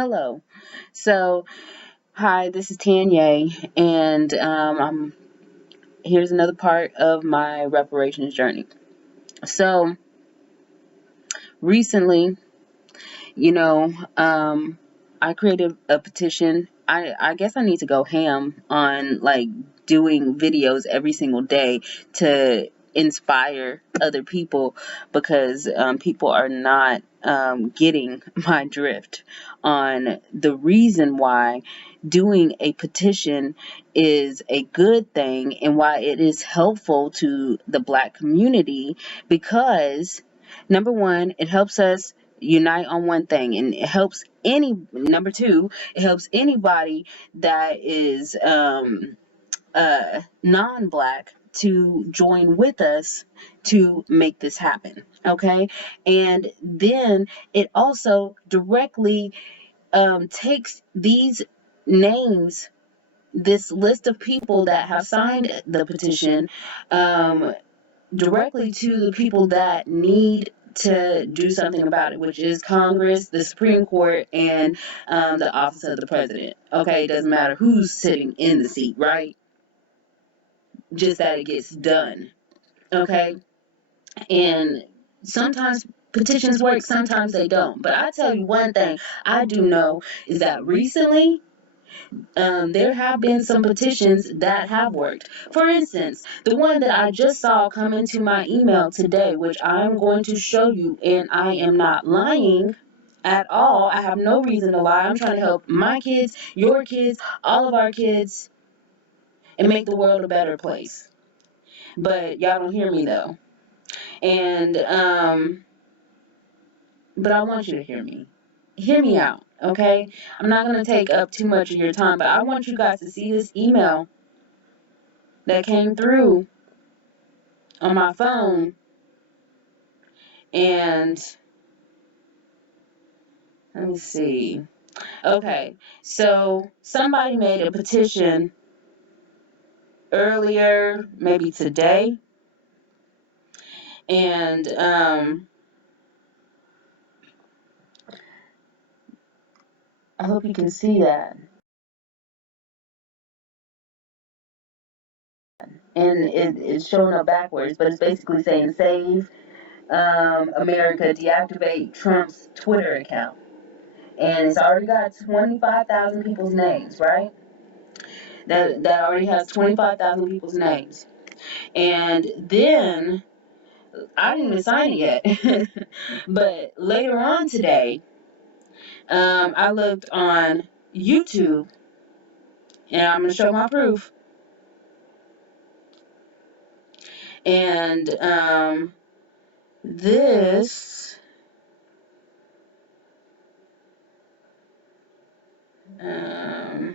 Hello. So, hi, this is Tanya, and here's another part of my reparations journey. So, recently, you know, I created a petition. I guess I need to go ham on like doing videos every single day to inspire other people because people are not getting my drift on the reason why doing a petition is a good thing and why it is helpful to the Black community because number one, it helps us unite on one thing, and it helps number two, it helps anybody that is non-Black to join with us to make this happen. Okay, and then it also directly takes these names, this list of people that have signed the petition, um, directly to the people that need to do something about it, which is Congress, the Supreme Court, and the office of the president. Okay, it doesn't matter who's sitting in the seat, right? Just that it gets done. Okay, and sometimes petitions work, sometimes they don't. But I tell you one thing I do know is that recently there have been some petitions that have worked. For instance, the one that I just saw come into my email today, which I'm going to show you, and I am not lying at all. I have no reason to lie. I'm trying to help my kids, your kids, all of our kids, and make the world a better place. But y'all don't hear me though. And but I want you to hear me. Hear me out, okay? I'm not going to take up too much of your time, but I want you guys to see this email that came through on my phone, and let me see. Okay, so somebody made a petition earlier, maybe today, and I hope you can see that. And it's showing up backwards, but it's basically saying save America, deactivate Trump's Twitter account. And it's already got 25,000 people's names, right? That already has 25,000 people's names. And then I didn't even sign it yet. But later on today, I looked on YouTube, and I'm going to show my proof. And this, I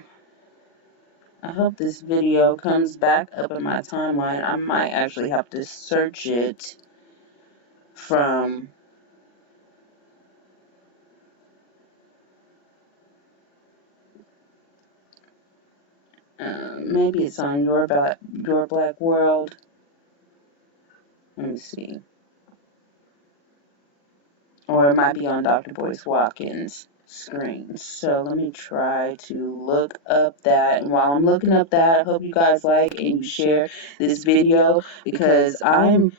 hope this video comes back up in my timeline. I might actually have to search it from maybe it's on your Black World. Let me see. Or it might be on Dr. Boyce Watkins' screen. So let me try to look up that. And while I'm looking up that, I hope you guys like and you share this video because I'm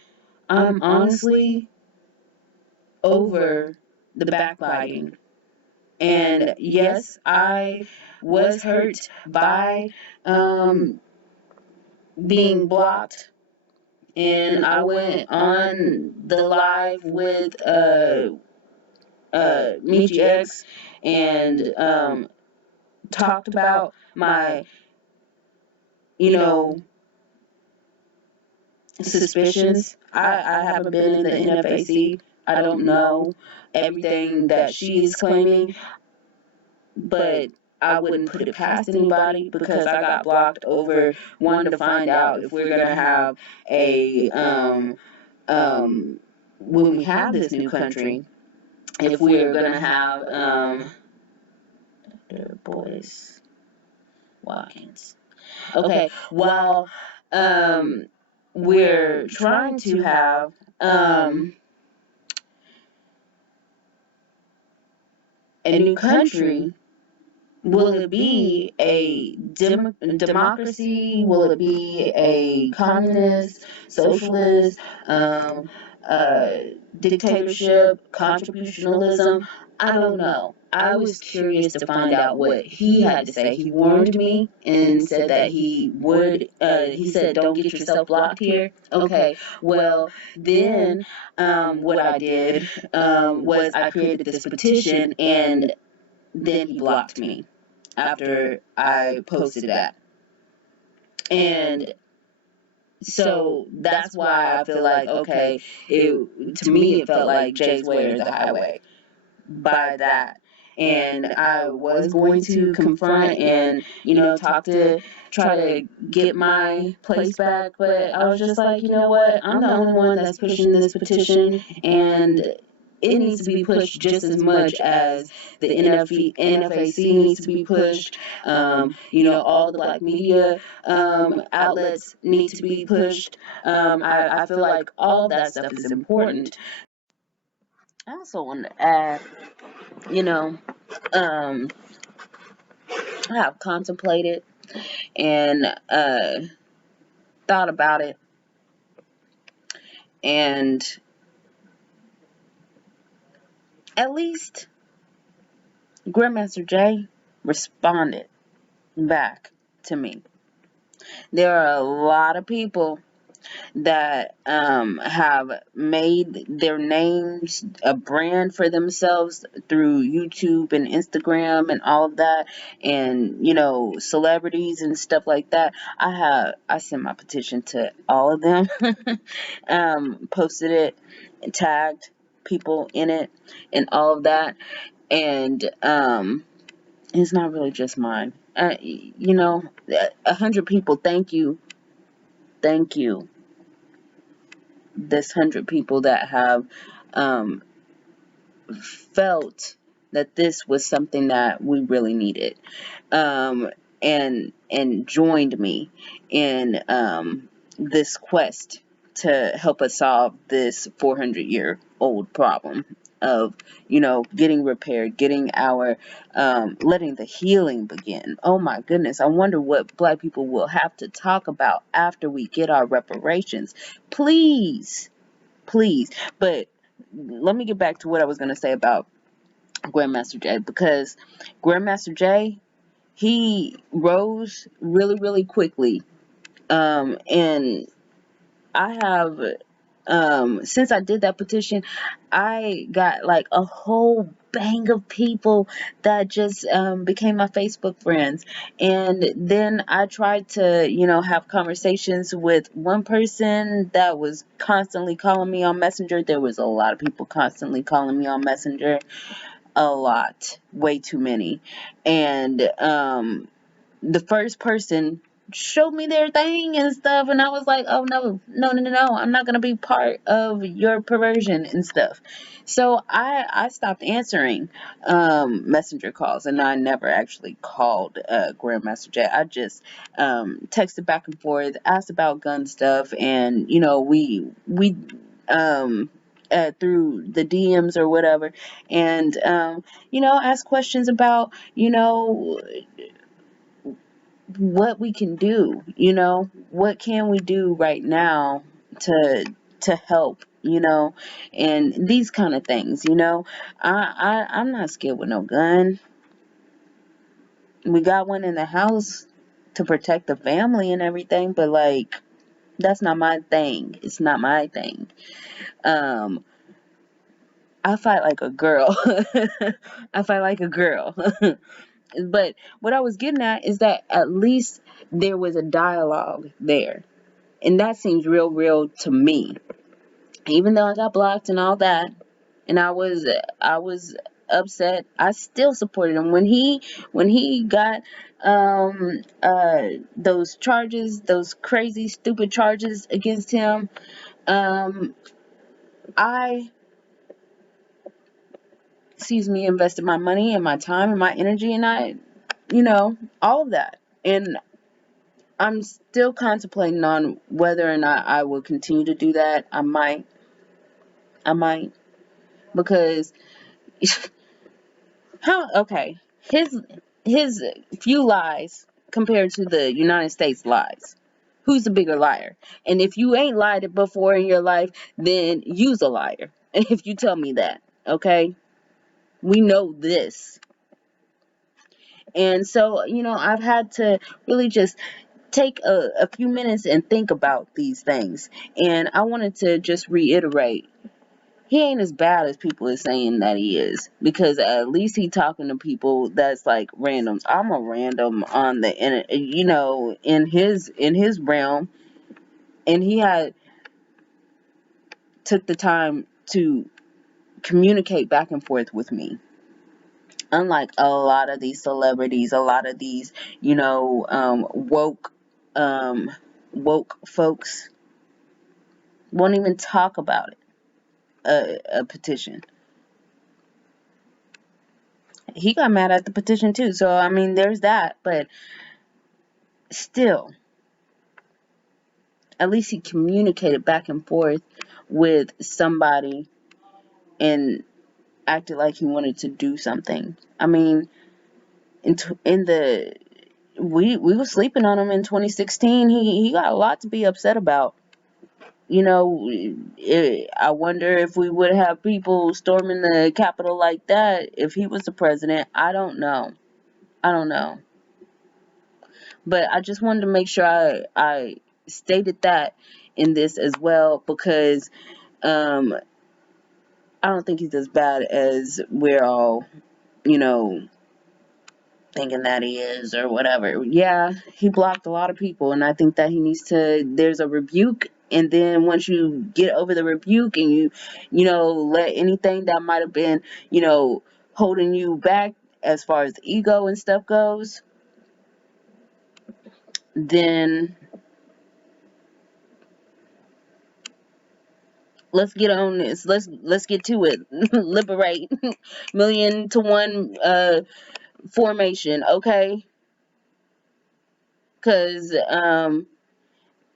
honestly over the backbiting. And yes, I was hurt by being blocked, and I went on the live with Mechee X and talked about my, you know, suspicions. I haven't been in the NFAC. I don't know everything that she is claiming, but I wouldn't put it past anybody because I got blocked over wanting to find out if we're gonna have a when we have this new country, if we're gonna have Dr. Boyce Watkins. Okay, while we're trying to have a new country, will it be a democracy? Will it be a communist, socialist, um, uh, dictatorship, contributionalism? I don't know. I was curious to find out what he had to say. He warned me and said that he would, he said, don't get yourself blocked here. Okay, well, then what I did was I created this petition, and then he blocked me after I posted that. And so that's why I feel like, okay, to me it felt like Jay's Way or the highway by that. And I was going to confront and, try to get my place back, but I was just like, you know what, I'm the only one that's pushing this petition, and it needs to be pushed just as much as the NFAC needs to be pushed. All the black media outlets need to be pushed. I feel like all of that stuff is important. I also want to add, um, I have contemplated and thought about it, and at least Grandmaster Jay responded back to me. There are a lot of people that have made their names a brand for themselves through YouTube and Instagram and all of that, and celebrities and stuff like that. I sent my petition to all of them, posted it, and tagged people in it, and all of that, and it's not really just mine. 100 people. Thank you. This 100 people that have felt that this was something that we really needed, and joined me in this quest to help us solve this 400-year-old problem of getting repaired, getting our letting the healing begin. Oh my goodness, I wonder what black people will have to talk about after we get our reparations. Please. But let me get back to what I was going to say about Grandmaster Jay, because Grandmaster Jay, he rose really, really quickly. And I have, since I did that petition, I got like a whole bang of people that just became my Facebook friends. And then I tried to, have conversations with one person that was constantly calling me on Messenger. There was a lot of people constantly calling me on Messenger. A lot, way too many. And the first person showed me their thing and stuff, and I was like, oh no, I'm not gonna be part of your perversion and stuff. So I stopped answering messenger calls, and I never actually called Grandmaster Jay. I just texted back and forth, asked about gun stuff, and we through the DMs or whatever, and ask questions about what we can do, what can we do right now to help, and these kind of things. I'm not scared with no gun. We got one in the house to protect the family and everything, but like, that's not my thing. It's not my thing. I fight like a girl. I fight like a girl. But what I was getting at is that at least there was a dialogue there. And that seems real to me. Even though I got blocked and all that, and I was upset, I still supported him. When he got those charges, those crazy stupid charges against him, I invested my money and my time and my energy, and all of that. And I'm still contemplating on whether or not I will continue to do that. I might, because How? Okay, his few lies compared to the United States lies. Who's the bigger liar? And if you ain't lied it before in your life, then you's a liar. If you tell me that, okay? We know this. And so, I've had to really just take a few minutes and think about these things. And I wanted to just reiterate, he ain't as bad as people are saying that he is, because at least he talking to people that's like randoms. I'm a random on the in his realm, and he had took the time to communicate back and forth with me. Unlike a lot of these celebrities, a lot of these, woke, woke folks won't even talk about it. A petition. He got mad at the petition too. So I mean, there's that. But still, at least he communicated back and forth with somebody and acted like he wanted to do something. I mean, in the we were sleeping on him in 2016. He got a lot to be upset about. I wonder if we would have people storming the Capitol like that if he was the president. I don't know. But I just wanted to make sure I stated that in this as well, because I don't think he's as bad as we're all, thinking that he is or whatever. Yeah, he blocked a lot of people, and I think that he needs to, there's a rebuke, and then once you get over the rebuke and let anything that might have been, holding you back as far as the ego and stuff goes, then let's get on this. Let's get to it. Liberate. Million to one formation, okay? Cause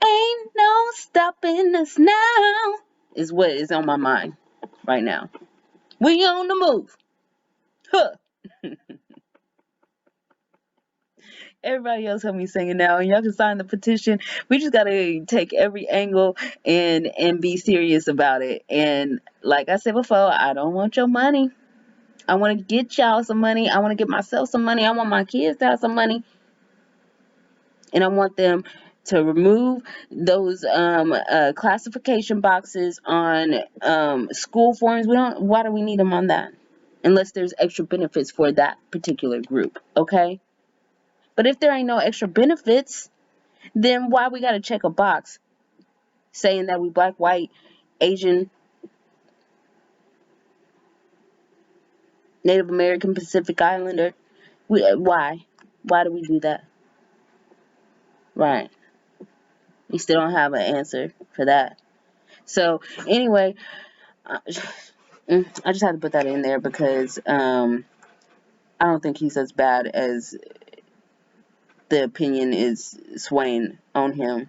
ain't no stopping us now is what is on my mind right now. We on the move. Huh. Everybody else help me sing it now, and y'all can sign the petition. We just gotta take every angle and be serious about it. And like I said before, I don't want your money. I want to get y'all some money. I want to get myself some money. I want my kids to have some money. And I want them to remove those classification boxes on school forms. Why do we need them on that? Unless there's extra benefits for that particular group, okay? But if there ain't no extra benefits, then why we gotta check a box saying that we black, white, Asian, Native American, Pacific Islander? Why? Why do we do that? Right. We still don't have an answer for that. So anyway, I just had to put that in there because I don't think he's as bad as the opinion is swaying on him.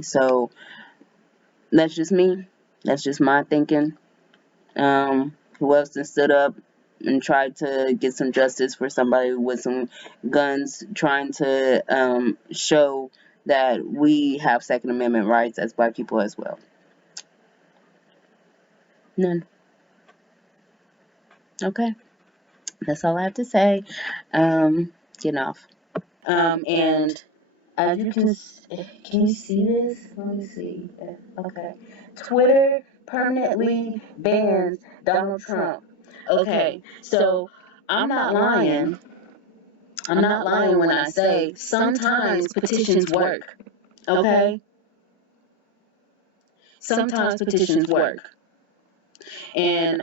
So that's just me. That's just my thinking. Who else has stood up and tried to get some justice for somebody with some guns, trying to show that we have Second Amendment rights as black people as well? None. Okay. That's all I have to say. Getting off. And as you can you see this? Let me see. Okay. Twitter permanently bans Donald Trump. Okay, so I'm not lying. I'm not lying when I say sometimes petitions work. Okay? Sometimes petitions work. And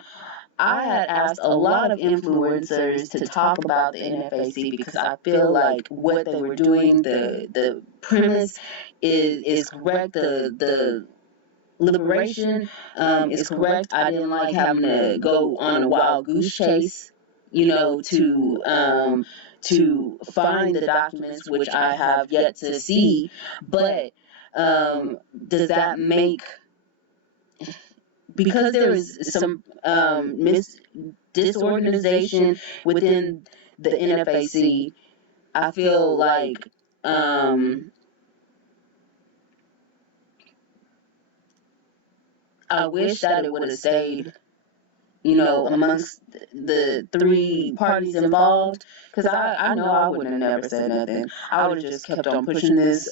I had asked a lot of influencers to talk about the NFAC because I feel like what they were doing, the premise is correct. The liberation is correct. I didn't like having to go on a wild goose chase, to find the documents, which I have yet to see. But does that make because there is some disorganization within the NFAC, I feel like I wish that it would have stayed, amongst the three parties involved. Because I know I wouldn't have never said nothing. I would have just kept on pushing this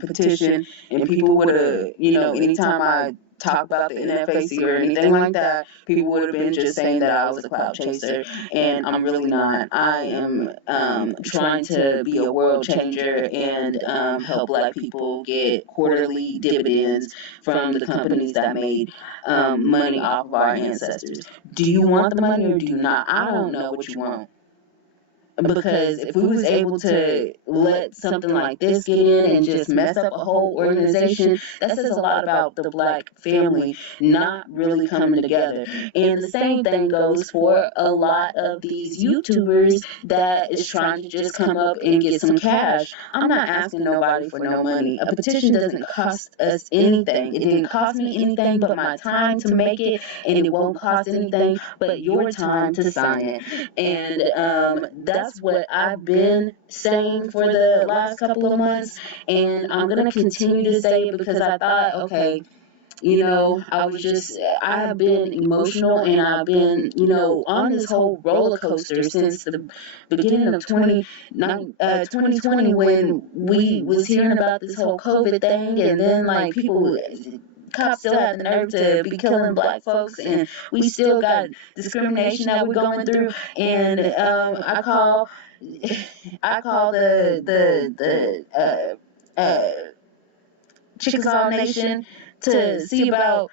petition, and people would have, anytime I talk about the NFAC or anything like that, people would have been just saying that I was a clout chaser, and I'm really not. I am trying to be a world changer and help Black people get quarterly dividends from the companies that made money off of our ancestors. Do you want the money or do you not? I don't know what you want. Because if we was able to let something like this get in and just mess up a whole organization, that says a lot about the Black family not really coming together. And the same thing goes for a lot of these YouTubers that is trying to just come up and get some cash. I'm not asking nobody for no money. A petition doesn't cost us anything. It didn't cost me anything but my time to make it, and it won't cost anything but your time to sign it. And that's what I've been saying for the last couple of months, and I'm gonna continue to say it because I thought, okay, I have been emotional, and I've been, on this whole roller coaster since the beginning of 2020, when we was hearing about this whole COVID thing, and then like people, cops still had the nerve to be killing Black folks, and we still got discrimination that we're going through. And I call the Chickasaw Nation to see about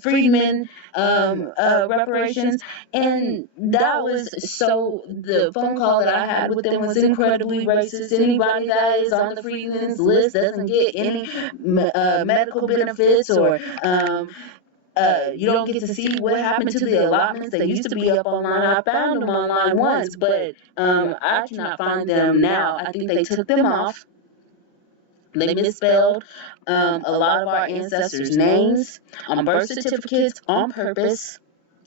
freedmen, reparations, and that was so. The phone call that I had with them was incredibly racist. Anybody that is on the freedmen's list doesn't get any medical benefits, or you don't get to see what happened to the allotments. They used to be up online. I found them online once, but I cannot find them now. I think they took them off. They misspelled a lot of our ancestors' names on birth certificates on purpose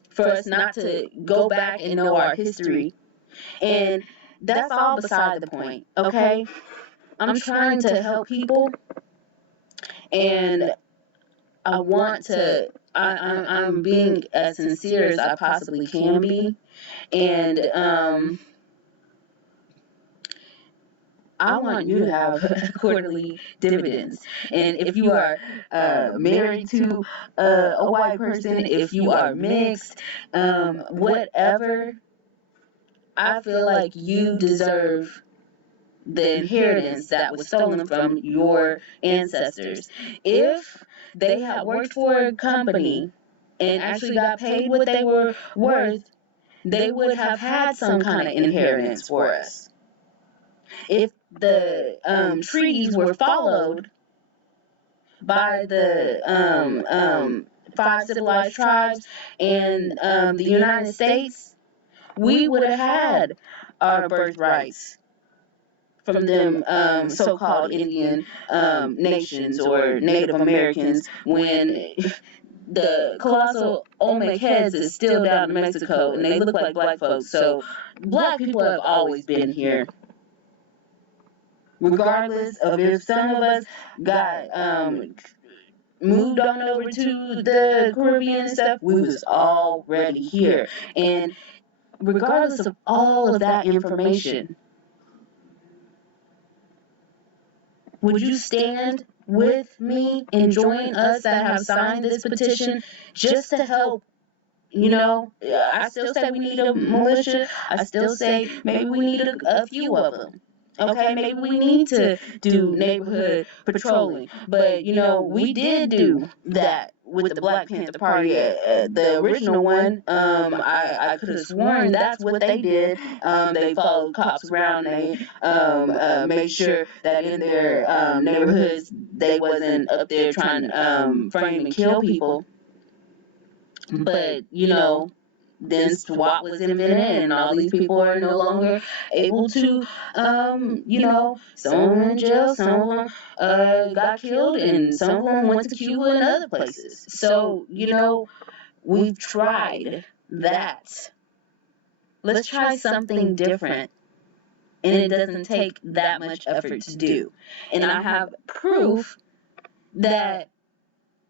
for us not to go back and know our history. And that's all beside the point, okay? I'm trying to help people, and I'm being as sincere as I possibly can be. And I want you to have quarterly dividends. And if you are married to a white person, if you are mixed, whatever, I feel like you deserve the inheritance that was stolen from your ancestors. If they had worked for a company and actually got paid what they were worth, they would have had some kind of inheritance for us. If the treaties were followed by the five civilized tribes and the United States, we would have had our birthrights from them so-called Indian nations or Native Americans, when the colossal Olmec heads is still down in Mexico and they look like Black folks. So Black people have always been here. Regardless of if some of us got moved on over to the Caribbean and stuff, we was already here. And regardless of all of that information, would you stand with me and join us that have signed this petition just to help? I still say we need a militia. I still say maybe we need a few of them. Okay, maybe we need to do neighborhood patrolling. But, we did do that with the Black Panther Party, the original one. I could have sworn that's what they did. They followed cops around. They made sure that in their neighborhoods they wasn't up there trying to frame and kill people. But, then SWAT was invented, and all these people are no longer able to, some of them in jail, some of them got killed, and some of them went to Cuba and other places. So, we've tried that. Let's try something different. And it doesn't take that much effort to do. And I have proof that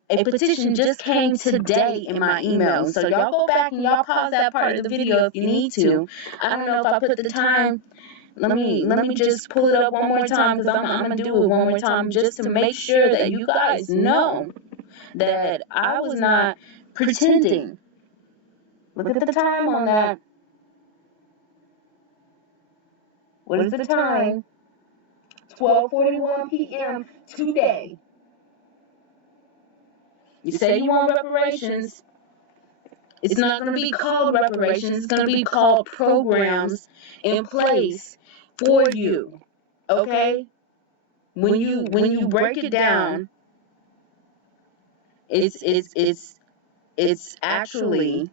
a petition just came today in my email. So y'all go back and y'all pause that part of the video if you need to. I don't know if I put the time. Let me just pull it up one more time, because I'm gonna do it one more time just to make sure that you guys know that I was not pretending. Look at the time on that. What is the time? 12:41 p.m. today. You say you want reparations. It's not going to be called reparations. It's going to be called programs in place for you. Okay? When you break it down, it's actually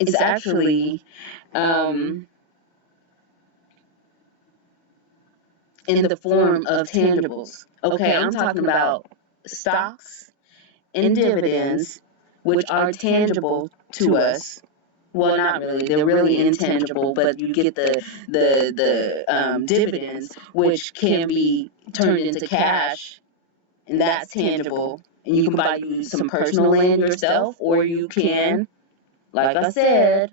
it's actually in the form of tangibles. Okay, I'm talking about stocks and dividends, which are tangible to us. Well, not really. They're really intangible, but you get the dividends, which can be turned into cash, and that's tangible. And you can buy you some personal land yourself, or you can, like I said,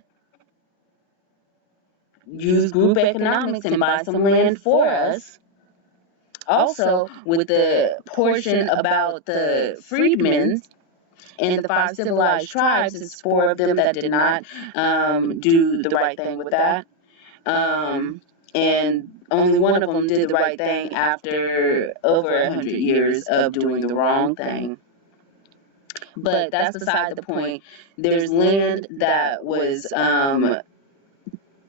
use group economics and buy some land for us. Also, with the portion about the freedmen and the 5 civilized tribes, it's 4 of them that did not do the right thing with that. And only one of them did the right thing after over 100 years of doing the wrong thing. But that's beside the point. There's land that was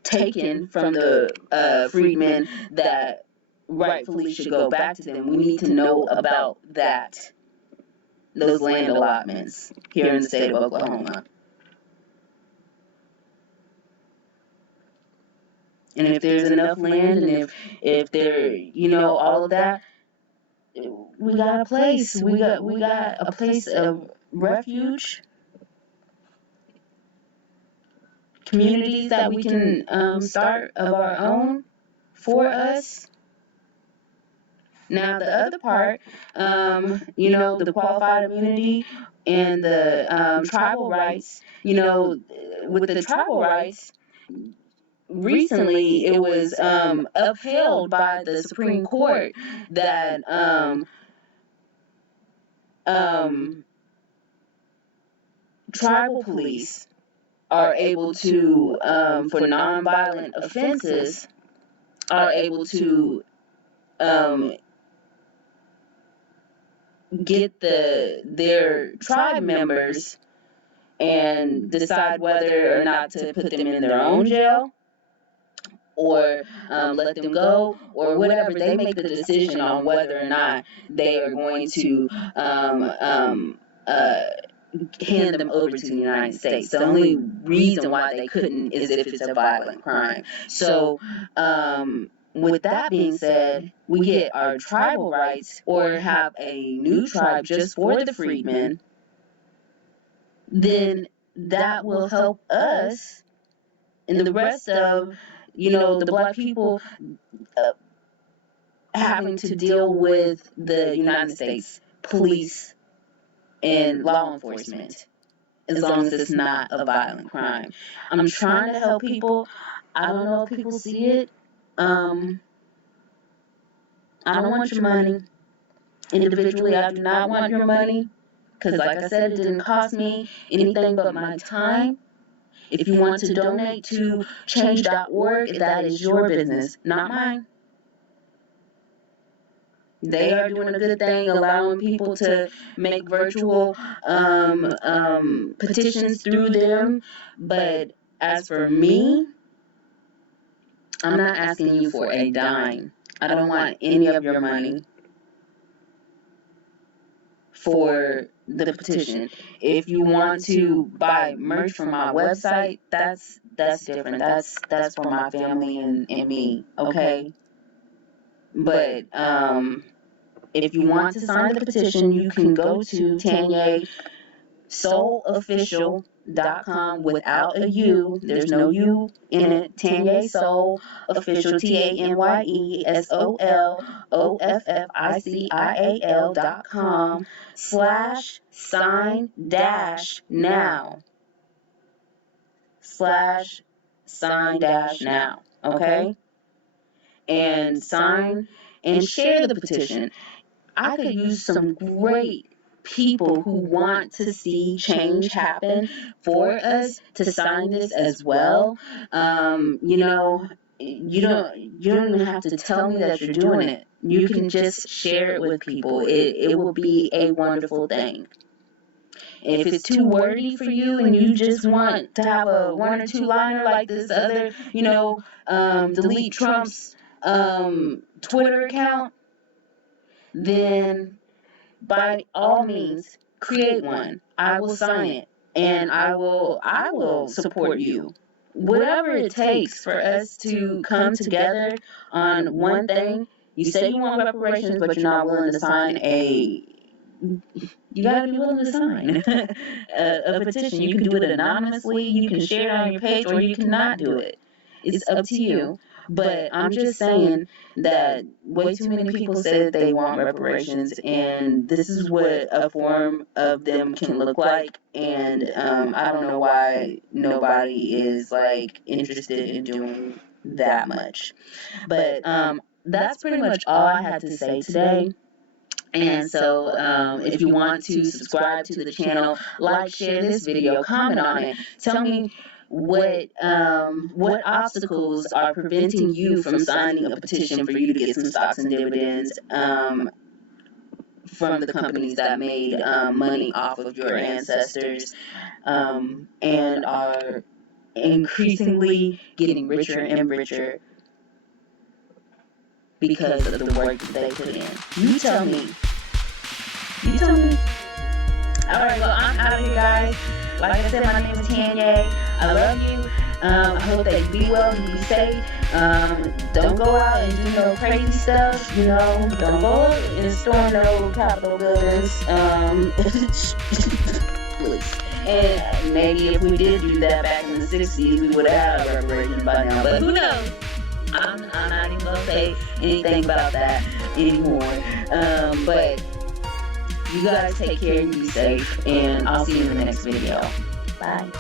taken from the freedmen that rightfully should go back to them. We need to know about that, those land allotments here in the state of Oklahoma. And if there's enough land, and if there, all of that, we got a place. We got a place of refuge, communities that we can start of our own for us. Now the other part, the qualified immunity and the tribal rights. With the tribal rights, recently it was upheld by the Supreme Court that tribal police are able to, for nonviolent offenses, are able to get their tribe members and decide whether or not to put them in their own jail, or let them go, or whatever. They make the decision on whether or not they are going to hand them over to the United States. The only reason why they couldn't is if it's a violent crime. So, with that being said, we get our tribal rights, or have a new tribe just for the freedmen. Then that will help us and the rest of, the Black people having to deal with the United States police and law enforcement, as long as it's not a violent crime. I'm trying to help people. I don't know if people see it. I don't want your money. Individually, I do not want your money, because like I said, it didn't cost me anything but my time. If you want to donate to change.org, that is your business, not mine. They are doing a good thing, allowing people to make virtual petitions through them. But as for me, I'm not asking you for a dime. I don't want any of your money. for the petition. If you want to buy merch from my website, that's different. That's for my family and me, okay? But if you want to sign the petition, you can go to TanyeSoulOfficial.com without a U. There's no U in it. Tanye Soul Official, TanyeSoulOfficial.com /sign dash now /sign dash now. Okay? And sign and share the petition. I could use some great people who want to see change happen for us to sign this as well. You know, you don't even have to tell me that you're doing it. You can just share it with people. It will be a wonderful thing. If it's too wordy for you and you just want to have a one or two liner like this other, delete Trump's Twitter account, then by all means create one. I will sign it, and I will support you. Whatever it takes for us to come together on one thing. You say you want reparations, but you're not willing to sign you gotta be willing to sign a petition. You can do it anonymously, you can share it on your page, or you cannot do it. It's up to you. But I'm just saying that way too many people say that they want reparations, and this is what a form of them can look like. And I don't know why nobody is like interested in doing that much. But that's pretty much all I had to say today. And so if you want to subscribe to the channel, like, share this video, comment on it, tell me what obstacles are preventing you from signing a petition for you to get some stocks and dividends from the companies that made money off of your ancestors and are increasingly getting richer and richer because of the work that they put in. You tell me. Alright, well, I'm out of here, guys. Like I said, my name is Tanye. I love you. I hope that you be well, you be safe. Don't go out and do no crazy stuff. Don't go and storm no Capitol buildings. Please. And maybe if we did do that back in the 60s, we would have had reparations by now. But who knows? I'm not even going to say anything about that anymore. But you guys take care, you be safe, and I'll see you in the next video. Bye.